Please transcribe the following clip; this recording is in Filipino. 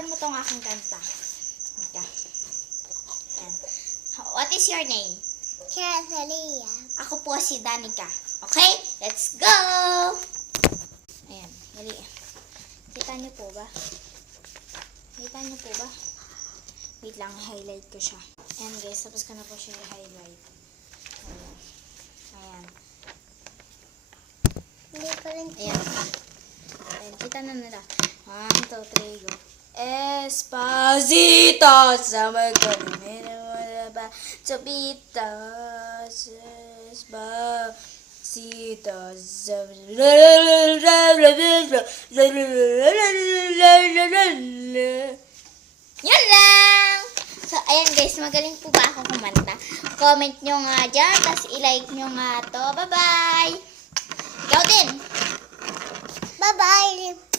kantahan mo tong aking kanta. Okay. Ayan. What is your name? Rosalia. Ako po si Danica. Okay? Let's go! Ayan. Dali. Kita niyo po ba? Kita niyo po ba? Wait lang, highlight ko siya. Ayan guys, tapos ko na po siya i-highlight. Ayan. Ayan. Hindi pa rin. Ayan. Ayan, kita na nila. 1, 2, 3, go. Espacito sa magkalimina mo na ba? Chapita Espacito sa Yan lang! So, ayan guys, magaling po ba ako kumanta? Comment nyo nga dyan, tapos i-like nyo nga to. Bye-bye! Ikaw din! Bye-bye.